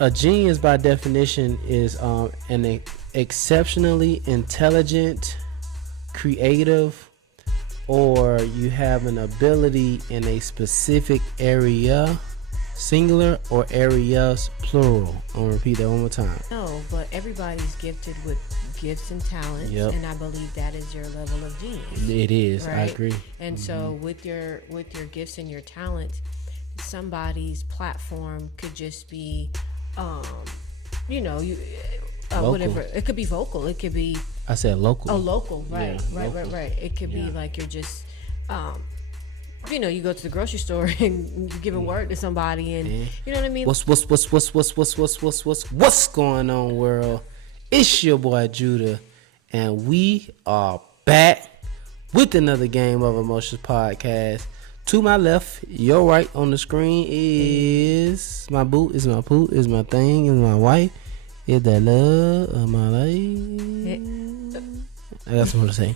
a genius by definition is an exceptionally intelligent, creative, or you have an ability in a specific area, singular, or areas, plural. I'll repeat that one more time. No, but everybody's gifted with gifts and talents, and I believe that is your level of genius. It is. Right? I agree. And so with your gifts and your talents, somebody's platform could just be, whatever. It could be vocal. It could be. I said local. Oh, local. Right. Yeah, local. Right. It could be like you're just, you go to the grocery store and you give a word to somebody, and you know what I mean. What's going on, world? It's your boy Judah, and we are back with another game of Emotions podcast. To my left, your right on the screen is my boo, is my poo, is my thing, is my wife, is the love of my life. I got something to say.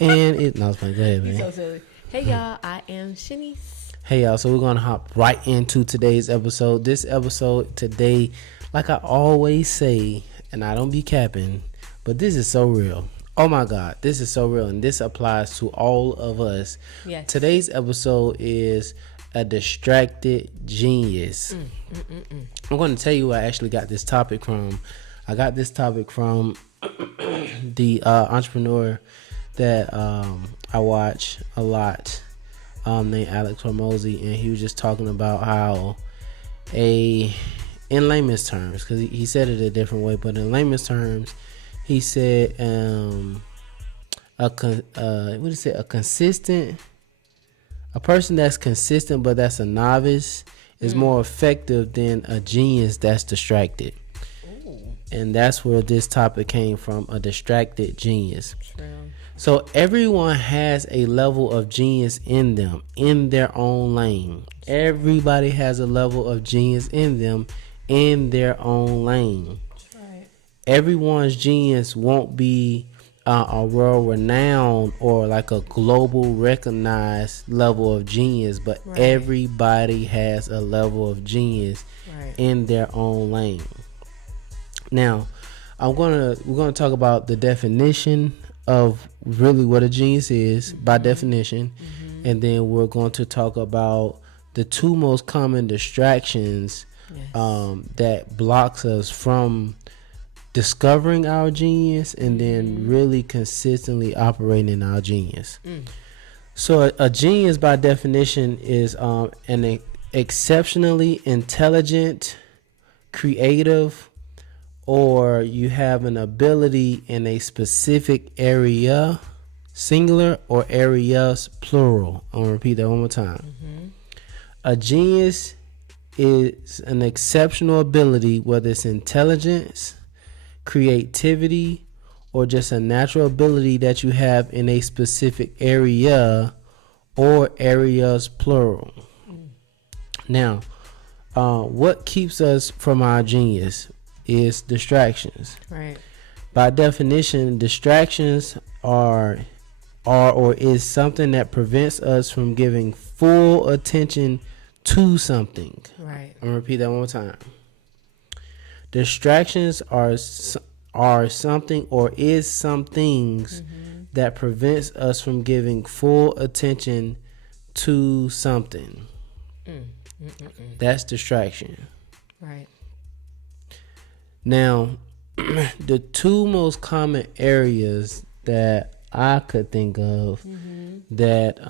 And I was playing. Go ahead, man. So silly. Hey y'all, I am Shanice. Hey y'all, so we're gonna hop right into today's episode. This episode today, like I always say, and I don't be capping, but this is so real. Oh my God, this is so real, and this applies to all of us. Yes. Today's episode is a distracted genius. I'm going to tell you where I actually got this topic from. I got this topic from the entrepreneur that I watch a lot, named Alex Hormozy, and he was just talking about how in layman's terms, because he said it a different way, but in layman's terms, he said a person that's consistent but that's a novice is more effective than a genius that's distracted. Ooh. And that's where this topic came from, a distracted genius. True. So everyone has a level of genius in them, in their own lane. Everybody has a level of genius in them, in their own lane. Everyone's genius won't be a world-renowned or like a global recognized level of genius, but everybody has a level of genius in their own lane. Now, we're gonna talk about the definition of really what a genius is by definition, and then we're going to talk about the two most common distractions that blocks us from discovering our genius and then really consistently operating our genius. So a genius by definition is an exceptionally intelligent, creative, or you have an ability in a specific area, singular, or areas, plural. I'm gonna repeat that one more time. A genius is an exceptional ability, whether it's intelligence, creativity, or just a natural ability that you have in a specific area or areas, plural. Now, what keeps us from our genius is distractions. Right. By definition, distractions are or is something that prevents us from giving full attention to something. Right. I'm gonna repeat that one more time. Distractions are something or is some things that prevents us from giving full attention to something. That's distraction. Right. Now, the two most common areas that I could think of that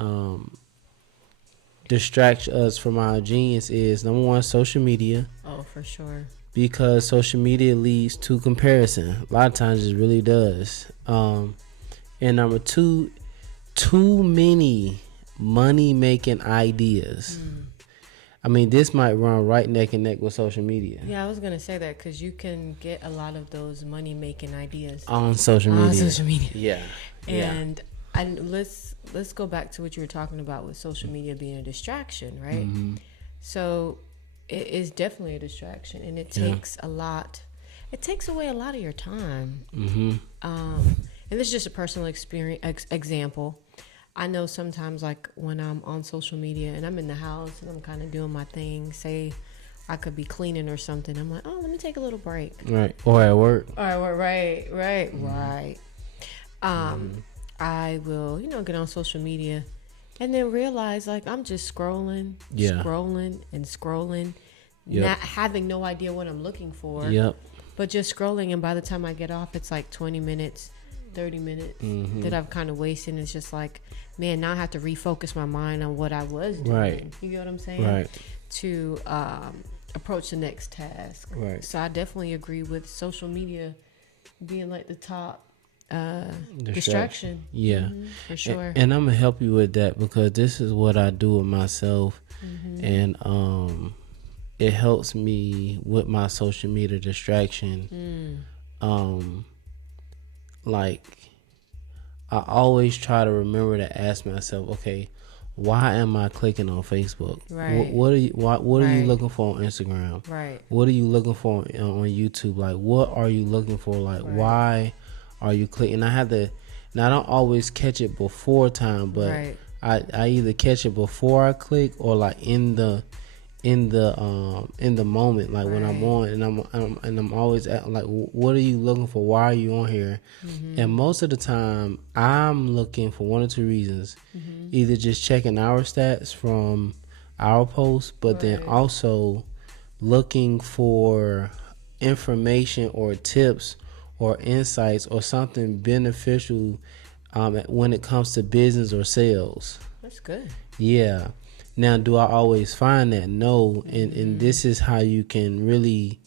distracts us from our genius is, number one, social media. Oh, for sure. Because social media leads to comparison. A lot of times it really does. And number two, too many money-making ideas. I mean, this might run right neck and neck with social media. Yeah, I was going to say that because you can get a lot of those money-making ideas. On social media. On social media. Yeah. And let's go back to what you were talking about with social media being a distraction, right? So it is definitely a distraction, and it takes a lot. It takes away a lot of your time. And this is just a personal experience example. I know sometimes, like when I'm on social media and I'm in the house and I'm kind of doing my thing, say I could be cleaning or something. I'm like, oh, let me take a little break. Right. Or at work. All right, right. I will, get on social media and then realize like I'm just scrolling, and scrolling, not having no idea what I'm looking for. Yep. But just scrolling, and by the time I get off, it's like 20 minutes, 30 minutes that I've kind of wasted. It's just like, man, now I have to refocus my mind on what I was doing. Right. You get what I'm saying? Right. To approach the next task. Right. So I definitely agree with social media being like the top distraction. Yeah. For sure. And I'm gonna help you with that because this is what I do with myself, and it helps me with my social media distraction. Like I always try to remember to ask myself, okay, why am I clicking on Facebook? Right. What are you looking for on Instagram? Right. What are you looking for on YouTube? Like, what are you looking for? Like, why are you clicking? I don't always catch it before time, but I either catch it before I click or like in the moment, like when I'm on, and I'm always like, what are you looking for? Why are you on here? And most of the time, I'm looking for one or two reasons: either just checking our stats from our posts, but then also looking for information or tips or insights or something beneficial when it comes to business or sales. That's good. Yeah. Now, do I always find that? No. And this is how you can really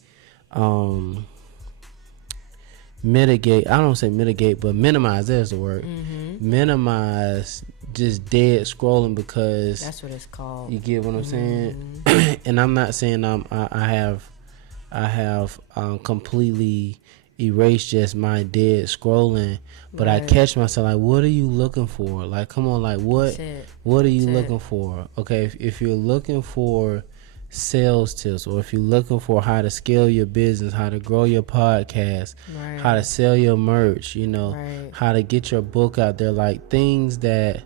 mitigate. I don't say mitigate, but minimize. There's the word. Minimize just dead scrolling, because that's what it's called. You get what I'm saying? And I'm not saying I have completely erased just my dead scrolling, but I catch myself like, what are you looking for? Like, come on, like what are you looking for? Okay, if you're looking for sales tips, or if you're looking for how to scale your business, how to grow your podcast, how to sell your merch, how to get your book out there, like things that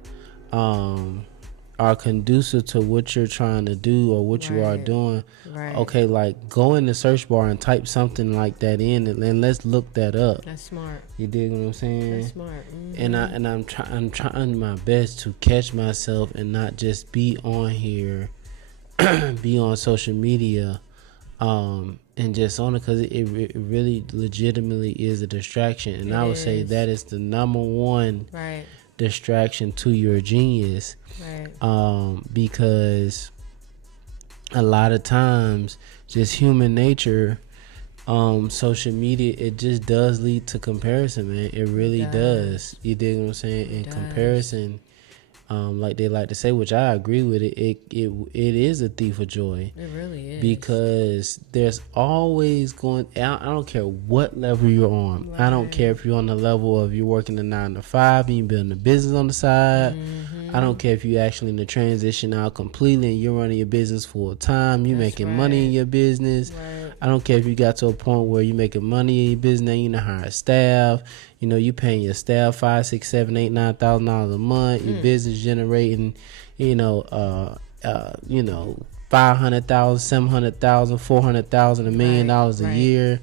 are conducive to what you're trying to do or what you are doing. Okay, like go in the search bar and type something like that in, and let's look that up. That's smart. You dig what I'm saying? That's smart. And I'm trying my best to catch myself and not just be on here, be on social media, and just on it, because it really legitimately is a distraction. And I would say that is the number one distraction to your genius. Because a lot of times, just human nature, social media, it just does lead to comparison, man. It really does. You dig what I'm saying? In comparison, like they like to say, which I agree with it is a thief of joy. It really is. Because there's always I don't care what level you're on. I don't care if you're on the level of you're working a 9 to 5 and you're building a business on the side. I don't care if you're actually in the transition out completely and you're running your business full time. You're making money in your business. I don't care if you got to a point where you're making money in your business and you know hire staff. You paying your staff $5, $6, $7, $8, $9,000 a month. Your business generating, $500,000, $700,000, $400,000, $1 million a year.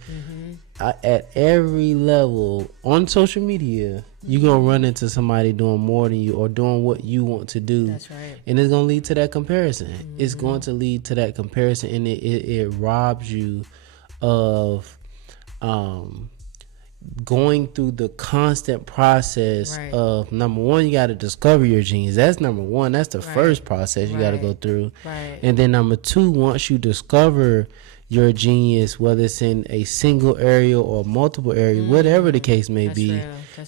At every level on social media, you're gonna run into somebody doing more than you or doing what you want to do. That's right. And it's gonna lead to that comparison. It's going to lead to that comparison, and it robs you of going through the constant process of, number one, you got to discover your genius. That's number one. That's the first process you got to go through. And then number two, once you discover your genius, whether it's in a single area or multiple areas, whatever the case may be,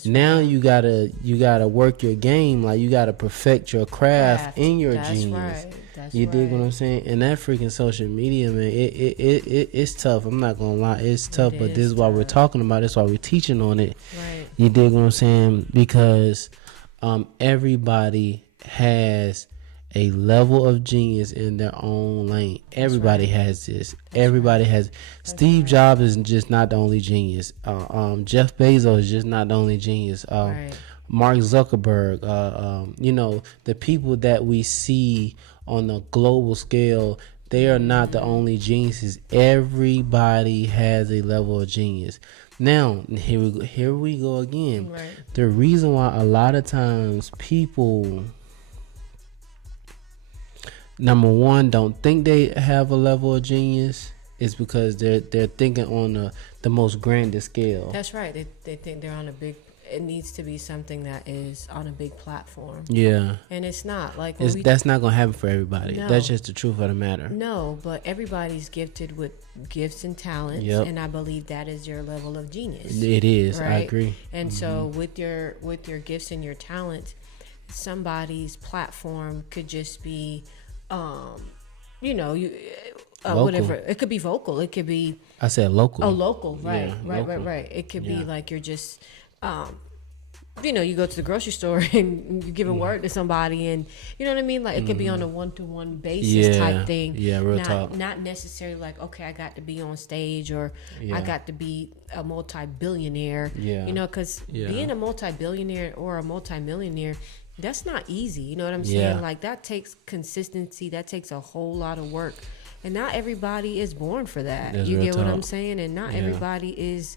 now you gotta work your game. Like, you gotta perfect your craft in your genius. You dig what I'm saying? And that freaking social media, man, it's tough. I'm not gonna lie, it's tough. But this is why we're talking about it. This is why we're teaching on it. You dig what I'm saying? Because everybody has a level of genius in their own lane. Everybody has this. Everybody has. Steve Jobs is just not the only genius. Jeff Bezos is just not the only genius. Mark Zuckerberg. The people that we see on the global scale, They are not the only geniuses. Everybody has a level of genius. Now, here we go again. Right. The reason why a lot of times people, number one, don't think they have a level of genius is because they're thinking on the most grandest scale. That's right. They think they're on a big. It needs to be something that is on a big platform. Yeah. And it's not like That's not gonna happen for everybody. No. That's just the truth of the matter. No, but everybody's gifted with gifts and talents, and I believe that is your level of genius. It is. Right? I agree. And so with your gifts and your talents, somebody's platform could just be, whatever. It could be vocal. It could be. I said local. Oh, local. Right. Yeah, Right. It could be like you're just. You go to the grocery store and you give a word to somebody, and you know what I mean. Like it could be on a one-to-one basis type thing. Yeah, real talk. Not necessarily like, okay, I got to be on stage or I got to be a multi-billionaire. Yeah, because being a multi-billionaire or a multi-millionaire, that's not easy. You know what I'm saying? Yeah. Like that takes consistency. That takes a whole lot of work, and not everybody is born for that. That's you real get talk. what I'm saying? And not everybody is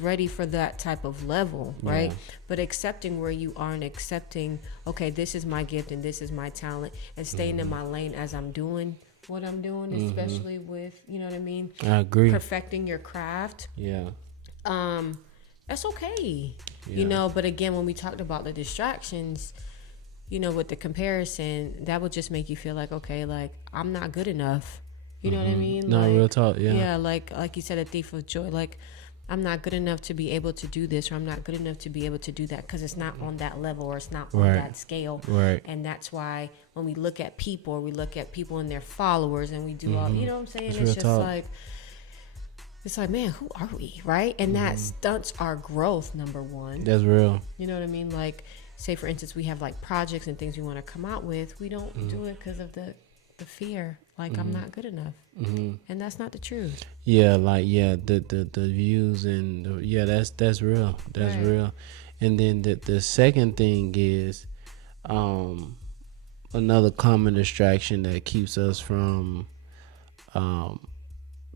ready for that type of level, right? But accepting where you are and accepting, okay, this is my gift and this is my talent, and staying in my lane as I'm doing what I'm doing, especially with, you know what I mean? I agree. Perfecting your craft. Yeah. That's okay. But again, when we talked about the distractions, with the comparison, that would just make you feel like, okay, like I'm not good enough. You know what I mean? No, like, real talk, yeah. Yeah, like you said, a thief of joy, like I'm not good enough to be able to do this, or I'm not good enough to be able to do that because it's not on that level or it's not on that scale. Right. And that's why when we look at people, or we look at people and their followers, and we do all, you know what I'm saying? It's just talk. It's like, man, who are we, right? And that stunts our growth, number one. That's real. You know what I mean? Like, say, for instance, we have like projects and things we want to come out with. We don't do it because of the fear. Like, I'm not good enough. And that's not the truth. Yeah, the views and that's real. That's real. And then the second thing is another common distraction that keeps us from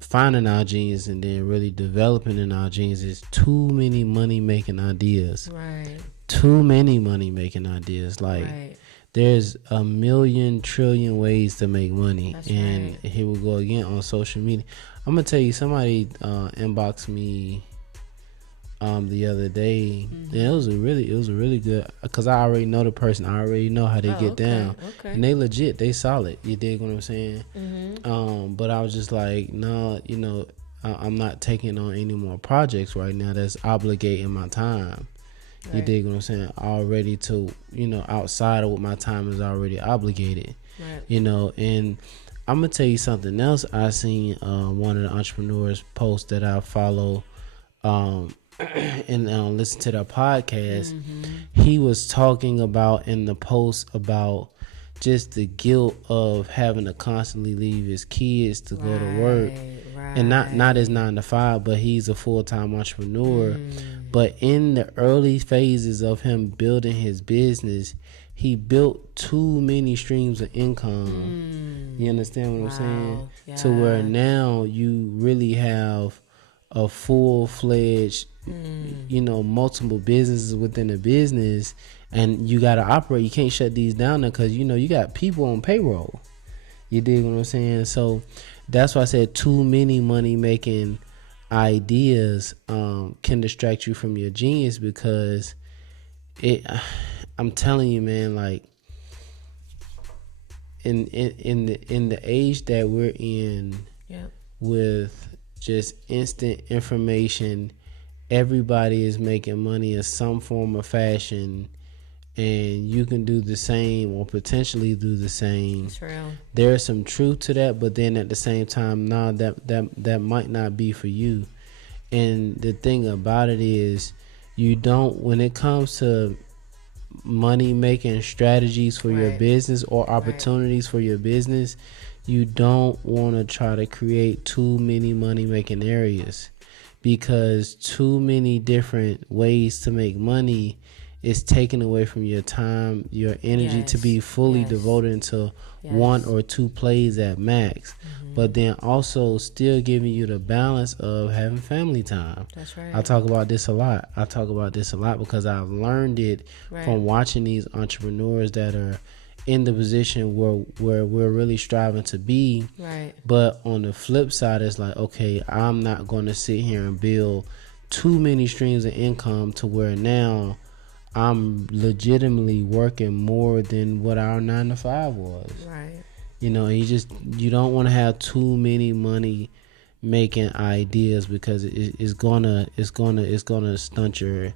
finding our genius and then really developing in our genius is too many money making ideas. Right. Too many money making ideas. Like there's a million trillion ways to make money. That's and here we go again on social media. I'm gonna tell you, somebody inboxed me the other day, and it was a really good, because I already know the person. I already know how they get down, and they legit, they solid. You dig what I'm saying? But I was just like, no, I'm not taking on any more projects right now that's obligating my time. You dig what I'm saying? Already to, outside of what my time is already obligated. And I'm gonna tell you something else. I seen one of the entrepreneurs post that I follow, and listen to their podcast. He was talking about in the post about just the guilt of having to constantly leave his kids to go to work, and not his 9 to 5, but he's a full-time entrepreneur. But in the early phases of him building his business, he built too many streams of income. You understand what I'm saying? Yeah. To where now you really have a full-fledged, multiple businesses within a business, and you got to operate. You can't shut these down because, you got people on payroll. You dig what I'm saying? So that's why I said too many money-making ideas can distract you from your genius, because I'm telling you, man, like in the age that we're in, with just instant information, everybody is making money in some form or fashion, and you can do the same or potentially do the same. It's real. There's some truth to that, but then at the same time, that might not be for you. And the thing about it is, you don't, when it comes to money making strategies for your business or opportunities for your business, you don't want to try to create too many money making areas, because too many different ways to make money it's taken away from your time, your energy to be fully devoted into one or two plays at max. But then also still giving you the balance of having family time. That's right. I talk about this a lot. Because I've learned it from watching these entrepreneurs that are in the position where we're really striving to be. Right. But on the flip side, it's like, okay, I'm not going to sit here and build too many streams of income to where now I'm legitimately working more than what our 9 to 5 was. Right. You know, you don't want to have too many money making ideas, because it's gonna stunt your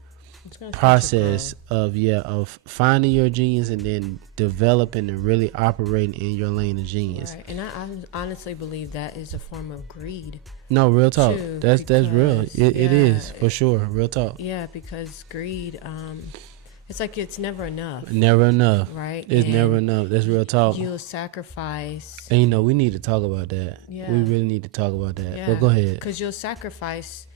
process of finding your genius and then developing and really operating in your lane of genius. Right. And I honestly believe that is a form of greed. No, real talk. Too, that's real. It is for sure. Real talk. Yeah, because greed, it's like it's never enough. Never enough. Right. It's never enough. That's real talk. You'll sacrifice. And you know, we need to talk about that. Yeah. We really need to talk about that. Yeah. But go ahead. Because you'll sacrifice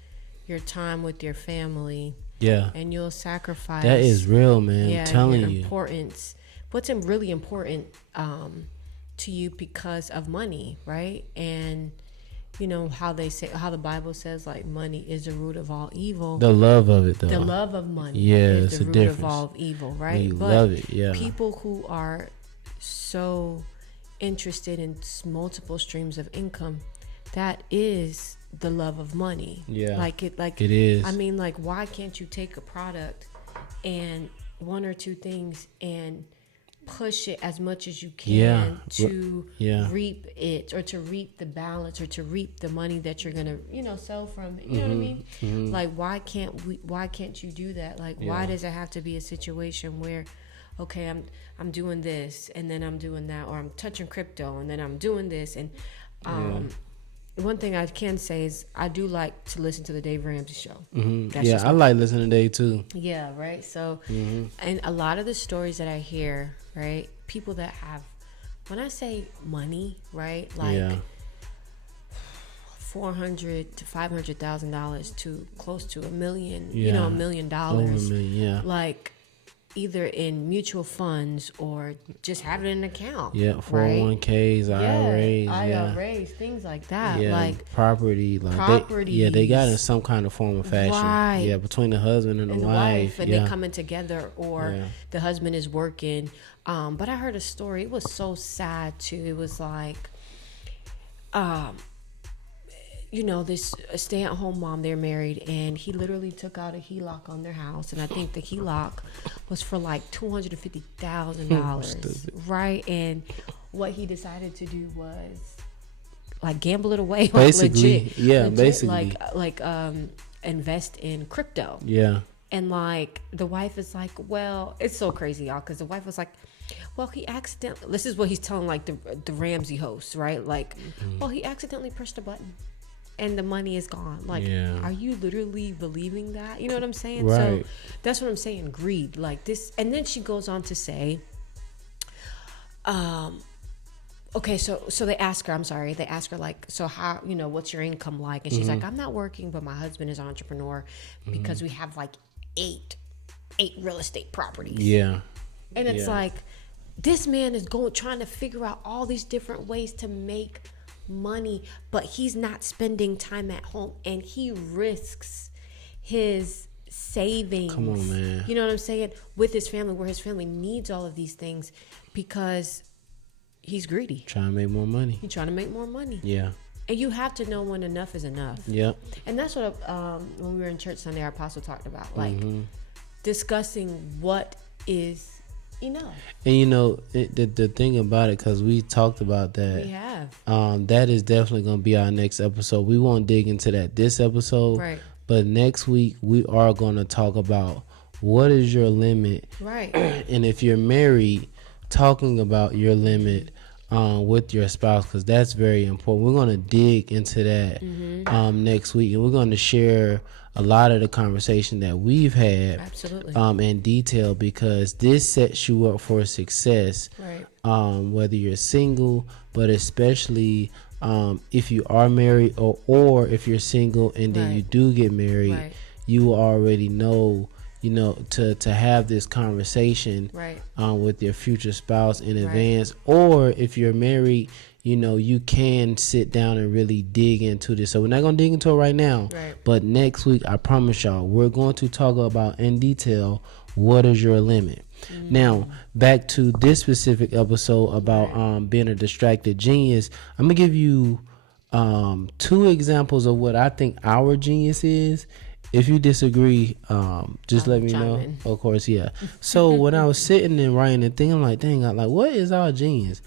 your time with your family. Yeah. And you'll sacrifice. That is real, man. I'm telling you. Importance. What's really important to you because of money, right? And you know how the Bible says, like, money is the root of all evil. The love of it, though. The love of money is the root of all evil, right? You love it, yeah. People who are so interested in multiple streams of income, that is the love of money. Yeah. Like it is. I mean, like, why can't you take a product and one or two things and push it as much as you can to reap it, or to reap the balance, or to reap the money that you're gonna sell from it. You know what I mean? Like, why can't you do that? Like, why does it have to be a situation where, okay, I'm doing this and then I'm doing that, or I'm touching crypto and then I'm doing this? And one thing I can say is I do like to listen to the Dave Ramsey show. I like listening to Dave too. Yeah, right. So, and a lot of the stories that I hear, right, people that have, when I say money, right, like $400,000 to $500,000 to close to $1 million, $1 million, Over $1 million, like, either in mutual funds or just have it in an account. 401ks, IRAs, things like that. Like property, they got in some kind of form of fashion. Right. Between the husband and the wife, and they coming together, or the husband is working. But I heard a story. It was so sad too. It was like, this stay-at-home mom, they're married, and he literally took out a HELOC on their house, and I think the HELOC was for like $250,000, right? And what he decided to do was like gamble it away, basically, legit, like invest in crypto, and like the wife is like, well, it's so crazy, y'all, because the wife was like, well, he accidentally, this is what he's telling like the Ramsey host, right? Like, well, he accidentally pushed a button and the money is gone. Like, are you literally believing that? You know what I'm saying? Right. So that's what I'm saying. Greed, like this. And then she goes on to say, okay, so they ask her, like, so how, what's your income like? And she's like, I'm not working, but my husband is an entrepreneur because we have like eight real estate properties. Yeah. And it's like, this man is trying to figure out all these different ways to make money, but he's not spending time at home, and he risks his savings. Come on, man. You know what I'm saying? With his family, where his family needs all of these things, because he's greedy. Trying to make more money. He's trying to make more money. Yeah. And you have to know when enough is enough. Yep. And that's what when we were in church Sunday, our apostle talked about, like discussing what is enough. And the thing about it, because we talked about that, we have that is definitely going to be our next episode. We won't dig into that this episode, right? But next week we are going to talk about what is your limit, right? And if you're married, talking about your limit with your spouse, because that's very important. We're going to dig into that next week, and we're going to share a lot of the conversation that we've had, absolutely, in detail, because this sets you up for success, right? Whether you're single, but especially if you are married, or if you're single and then you do get married, you already know to have this conversation Right. with your future spouse in advance. Or if you're married, you can sit down and really dig into this. So we're not going to dig into it right now. Right. But next week, I promise y'all, we're going to talk about in detail what is your limit. Now, back to this specific episode about being a distracted genius. I'm going to give you 2 examples of what I think our genius is. If you disagree, just let me know. in. Of course, yeah. So when I was sitting and writing and thinking, I'm like, dang, what is our genius?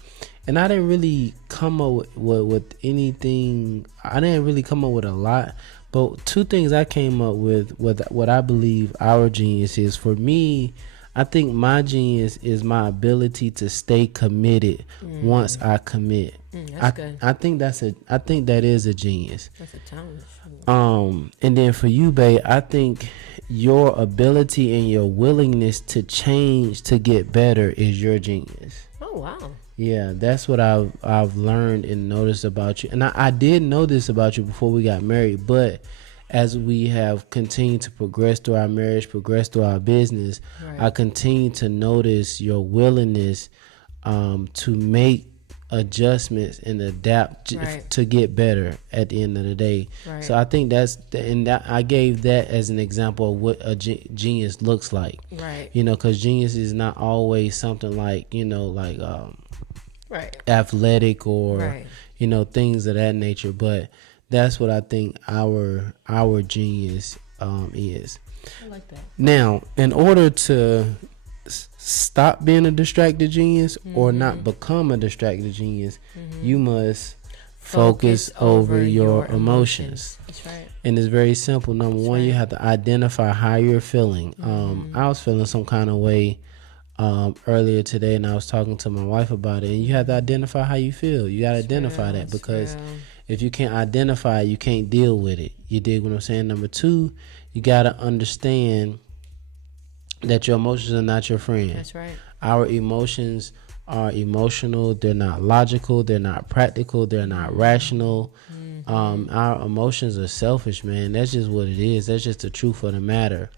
And I didn't really come up with anything. I didn't really come up with a lot. But 2 things I came up with what I believe our genius is. For me, I think my genius is my ability to stay committed once I commit. That's good. I think that is a genius. That's a talent. And then for you, babe, I think your ability and your willingness to change to get better is your genius. Oh wow. Yeah, that's what I've learned and noticed about you. And I did know this about you before we got married, but as we have continued to progress through our marriage, progress through our business, I continue to notice your willingness to make adjustments and adapt to get better at the end of the day. So I think I gave that as an example of what a genius looks like. Because genius is not always something like athletic or things of that nature, but that's what I think our genius is. I like that. Now, in order to stop being a distracted genius or not become a distracted genius, you must focus over your emotions. That's right. And it's very simple. Number one, you have to identify how you're feeling. I was feeling some kind of way earlier today, and I was talking to my wife about it. And you have to identify how you feel. You got to identify that, because if you can't identify it, you can't deal with it. You dig what I'm saying? Number 2, you got to understand that your emotions are not your friend. That's right. Our emotions are emotional. They're not logical. They're not practical. They're not rational. Our emotions are selfish, man. That's just what it is. That's just the truth of the matter.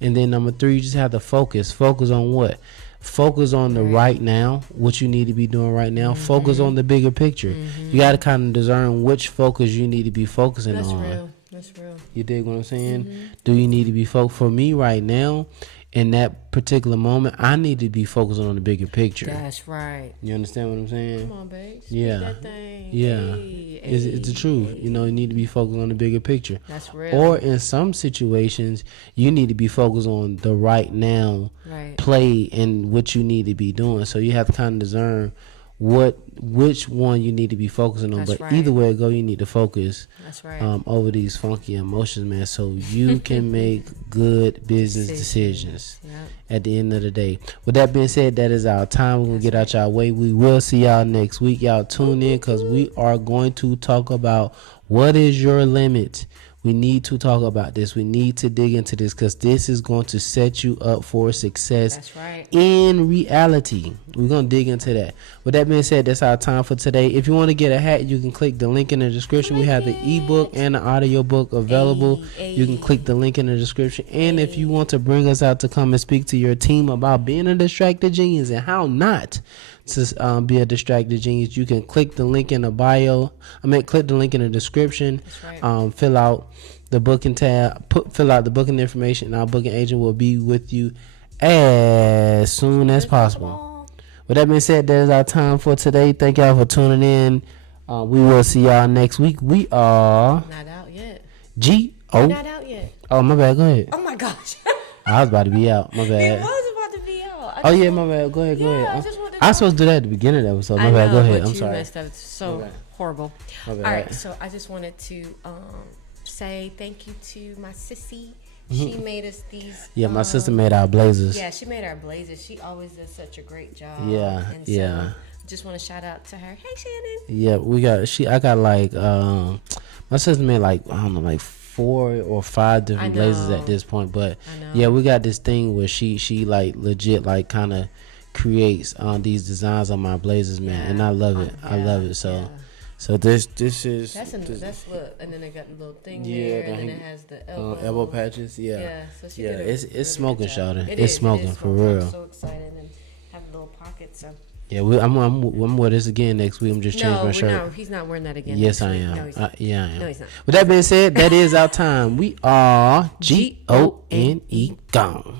And then number 3, you just have to focus. Focus on what? Focus on the right now, what you need to be doing right now. Focus on the bigger picture. You got to kind of discern which focus you need to be focusing on. That's real. You dig what I'm saying? Do you need to be focused? For me right now, in that particular moment, I need to be focusing on the bigger picture. That's right. You understand what I'm saying? Come on, babe. Speak Yeah. that thing. Yeah. Hey, It's the truth. You need to be focused on the bigger picture. That's real. Or in some situations, you need to be focused on the right now play and what you need to be doing. So you have to kind of discern which one you need to be focusing on. But either way it go, you need to focus over these funky emotions, man, so you can make good business decisions at the end of the day. With that being said, that is our time. We're going to get out y'all way. We will see y'all next week. Y'all tune in, because we are going to talk about what is your limit. We need to talk about this. We need to dig into this, because this is going to set you up for success in reality. We're going to dig into that. With that being said, that's our time for today. If you want to get a hat, you can click the link in the description. We have the ebook and the audio book available. You can click the link in the description. And if you want to bring us out to come and speak to your team about being a distracted genius and how not to be a distracted genius, you can click the link in the bio. Click the link in the description. Fill out the booking tab. Fill out the booking information, and our booking agent will be with you as soon as possible. With that being said, that is our time for today. Thank y'all for tuning in. We will see y'all next week. We are not out yet. We're not out yet. Oh, my bad. Go ahead. Oh my gosh. I was about to be out. My bad. It was about to be out. Oh yeah, my bad. Go ahead. I was supposed to do that at the beginning of the episode. My bad. Go ahead. I'm sorry. Messed up. It's so horrible. All right. So I just wanted to say thank you to my sissy. She made us these. Yeah, my sister made our blazers. Yeah, she made our blazers. She always does such a great job. Yeah, and so just want to shout out to her. Hey, Shannon. Yeah, I got like my sister made like, I don't know, like 4 or 5 different blazers at this point. But yeah, we got this thing where she like legit like kind of creates these designs on my blazers, man, and I love it. I love it. So So this is That's look, and then they got the little thing Yeah, there, and then the it has the elbow. elbow patches. Yeah, Yeah, so she yeah. did a It's really smoking, good job. Shawty. It It's is, smoking for smoking. real. I'm so excited and have little pockets. So. Yeah, I'm wear this again next week. I'm just changing my shirt. No, he's not wearing that again. Yes, next I week. am. No, he's not. Yeah, I am. No, he's not. With that being said, that is our time. We are GONE gone.